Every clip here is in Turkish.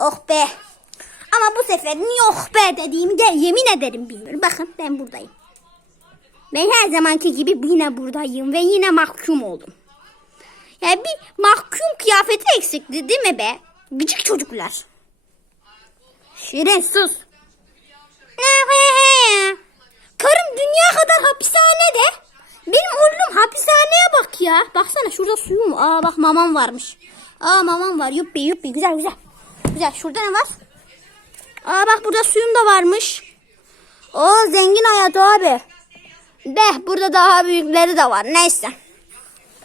Oh be. Ama bu sefer niye oh be dediğimi de yemin ederim bilmiyorum. Bakın ben buradayım. Ben her zamanki gibi yine buradayım ve yine mahkum oldum. Yani bir mahkum kıyafeti eksikti değil mi be? Gıcık çocuklar. Şirin sus. Karım dünya kadar hapishanede. Benim oğlum hapishaneye bak ya. Baksana şurada suyum. Aa bak mamam varmış. Aa mamam var. Yuppi yuppi. Güzel güzel. Güzel. Şurada ne var? Aa bak burada suyum da varmış. O zengin hayat abi. De burada daha büyükleri de var. Neyse.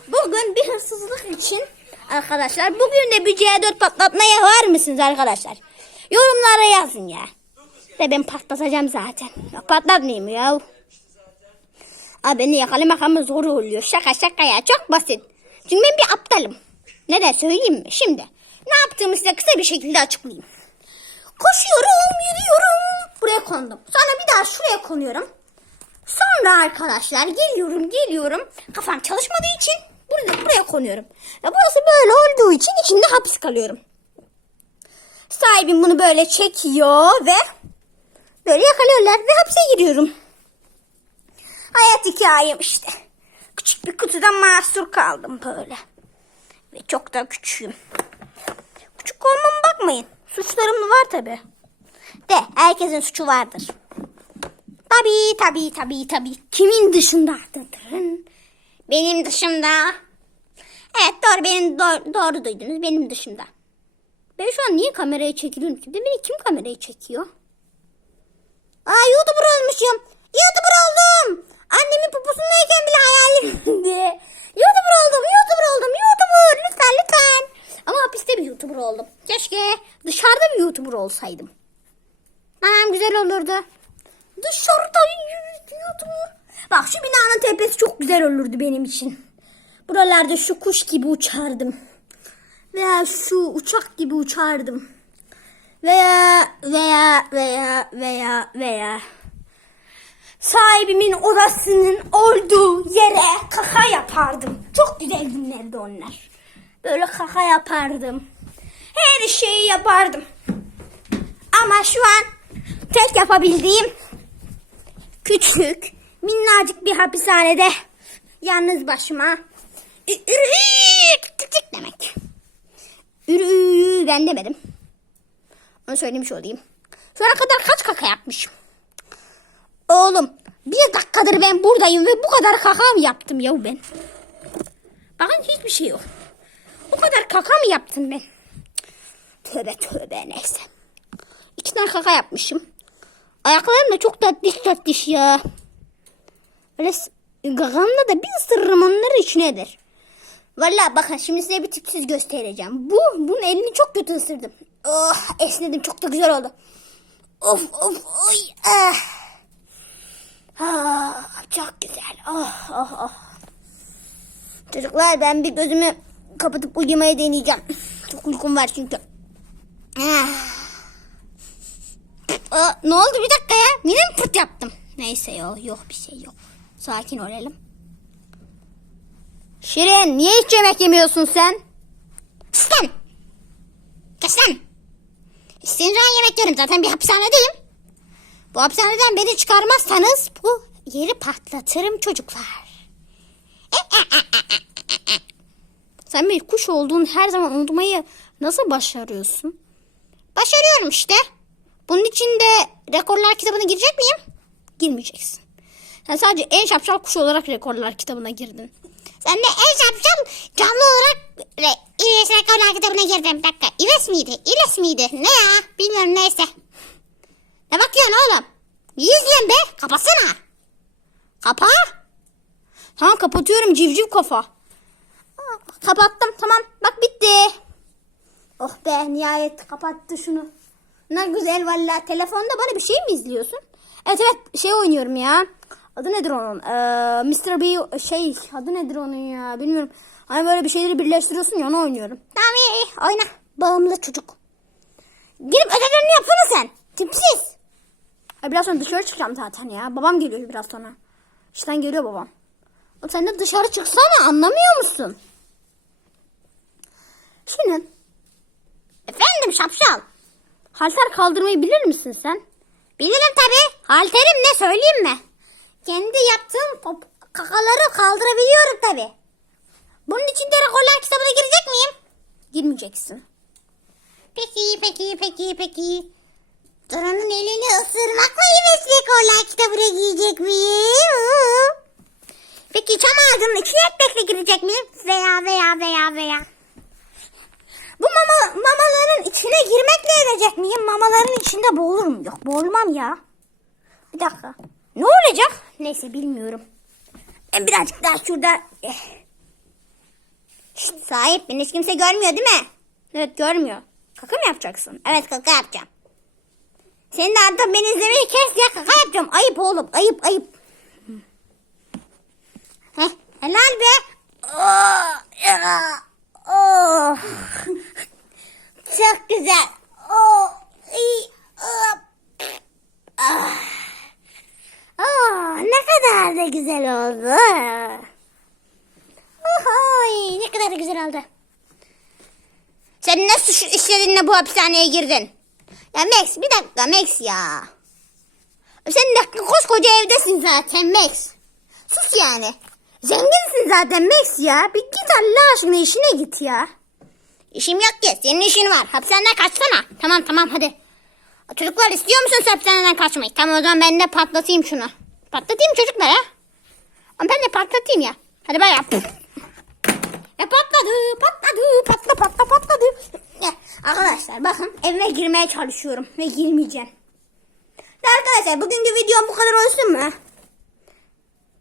Bugün bir hırsızlık için arkadaşlar bugün de bir C4 patlatmaya var mısınız arkadaşlar? Yorumlara yazın ya. De ben patlatacağım zaten. Yok patlatmayayım ya. Abi beni yakalamak ama zor oluyor. Şaka şaka ya çok basit. Çünkü ben bir aptalım. Neden söyleyeyim mi? Şimdi ne yaptığımı size kısa bir şekilde açıklayayım. Koşuyorum, yürüyorum. Buraya kondum. Sonra bir daha şuraya konuyorum. Sonra arkadaşlar geliyorum geliyorum. Kafam çalışmadığı için burada buraya konuyorum. Ve burası böyle olduğu için içinde hapis kalıyorum. Sahibim bunu böyle çekiyor ve böyle yakalıyorlar ve hapse giriyorum. Hayat hikayem işte. Küçük bir kutudan mahsur kaldım böyle. Ve çok da küçüğüm. Küçük olmama bakmayın. Suçlarım var tabi. De herkesin suçu vardır. Tabii tabii tabii tabii. Kimin dışında? Benim dışımda. Evet doğru benim doğru, doğru duydunuz benim dışımda. Ben şu an niye kameraya çekiliyorum ki? Beni kim kameraya çekiyor? Aa YouTuber olmuşum. YouTuber oldum. Annemin poposundayken bile hayalimdi. YouTuber oldum, YouTuber oldum, YouTuber. Lütfen lütfen. Ama hapiste bir YouTuber oldum. Keşke dışarıda bir YouTuber olsaydım. Tamam güzel olurdu. Dışarıda YouTuber. Bak şu binanın tepesi çok güzel olurdu benim için. Buralarda şu kuş gibi uçardım. Veya şu uçak gibi uçardım. Veya veya veya veya veya sahibimin odasının olduğu yere kaka yapardım. Çok güzel günlerdi onlar. Böyle kaka yapardım. Her şeyi yapardım. Ama şu an tek yapabildiğim küçük, minnacık bir hapishanede yalnız başıma ürük demek. Ben demedim. Onu söylemiş olayım. Şu ana kadar kaç kaka yapmışım? Oğlum bir dakikadır ben buradayım ve bu kadar kaka mı yaptım ya ben? Bakın hiçbir şey yok. Kadar kaka mı yaptım ben? Tövbe tövbe neyse. İki tane kaka yapmışım. Ayaklarım da çok tatlış tatlış ya. Öyle s- gagamla da bir ısırırım onları içinedir. Valla bakın şimdi size bir tipsiz göstereceğim. Bu, bunun elini çok kötü ısırdım. Oh esnedim çok da güzel oldu. Of of oy. Ah. Ah, çok güzel. Oh oh oh. Çocuklar ben bir gözümü kapatıp uyumaya deneyeceğim. Çok uykum var çünkü. Ah. Aa, ne oldu bir dakika ya? Yine mi pırt yaptım? Neyse yok yok bir şey yok. Sakin olalım. Şirin niye hiç yemek yemiyorsun sen? Sen. Kes lan. İstediğin zaman yemek yerim. Zaten bir hapishanedeyim. Bu hapishaneden beni çıkarmazsanız bu yeri patlatırım çocuklar. Sen bir kuş olduğunu her zaman unutmayı nasıl başarıyorsun? Başarıyorum işte. Bunun için de rekorlar kitabına girecek miyim? Girmeyeceksin. Sen sadece en şapşal kuş olarak rekorlar kitabına girdin. Sen de en şapşal canlı olarak re, İves rekorlar kitabına girdin. Bir dakika. İves miydi? İles miydi? Ne ya? Bilmiyorum neyse. Ne bakıyorsun oğlum? Niye be? Kapatsana. Kapa. Tamam kapatıyorum civciv kafa. Kapattım tamam. Bak bitti. Oh be nihayet kapattı şunu. Ne güzel valla. Telefonda bana bir şey mi izliyorsun? Evet evet şey oynuyorum ya. Adı nedir onun? Ee, Mr. B şey adı nedir onun ya bilmiyorum. Hani böyle bir şeyleri birleştiriyorsun ya onu oynuyorum. Tamam iyi iyi oyna. Bağımlı çocuk. Girip ödevlerini yapsana sen. Tipsiz. Biraz sonra dışarı çıkacağım zaten ya. Babam geliyor biraz sonra. İşten geliyor babam. Sen de dışarı çıksana anlamıyor musun? Şunun. Efendim şapşal. Halter kaldırmayı bilir misin sen? Bilirim tabi. Halterim ne söyleyeyim mi? Kendi yaptığım pop kakaları kaldırabiliyorum tabi. Bunun için de rekorlar kitabına girecek miyim? Girmeyeceksin. Peki peki peki peki. Duran'ın elini ısırmakla yemesi rekorlar kitabına girecek miyim? Peki çam ağacının içine ekmekle girecek miyim? Veya veya veya veya. Bu mama, mamaların içine girmekle edecek miyim? Mamaların içinde boğulurum. Yok boğulmam ya. Bir dakika. Ne olacak? Neyse bilmiyorum. Ben birazcık daha şurada... Eh. Şşt, sahip beni hiç kimse görmüyor değil mi? Evet görmüyor. Kaka mı yapacaksın? Evet kaka yapacağım. Senin adın beni izlemeyi kes ya kaka yapacağım. Ayıp oğlum ayıp ayıp. Heh, helal be. Oh, oh. Çok güzel. Oh, iyi, oh. Ah. Oh, ne kadar da güzel oldu. Ohoy, ne kadar da güzel oldu. Sen ne suç işledin bu hapishaneye girdin? Ya Max bir dakika Max ya. Sen de koskoca evdesin zaten Max. Sus yani. Zenginsin zaten Max ya. Bir git Allah aşkına işine git ya. İşim yok ki. Senin işin var. Hapishaneden kaçsana. Tamam tamam hadi. Çocuklar istiyor musunuz hapishaneden kaçmayı? Tamam o zaman ben de patlatayım şunu. Patlatayım çocuklar ha. Ama ben de patlatayım ya. Hadi bay yap. E patladı, patladı, patla patla patladı. Ya, arkadaşlar bakın eve girmeye çalışıyorum ve girmeyeceğim. Ya arkadaşlar bugünkü videom bu kadar olsun mu?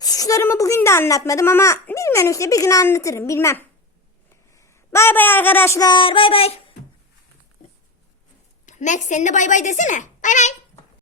Suçlarımı bugün de anlatmadım ama bilmem işte bir gün anlatırım bilmem. Bay bay arkadaşlar bay bay. Max sen de bay bay desene. Bay bay.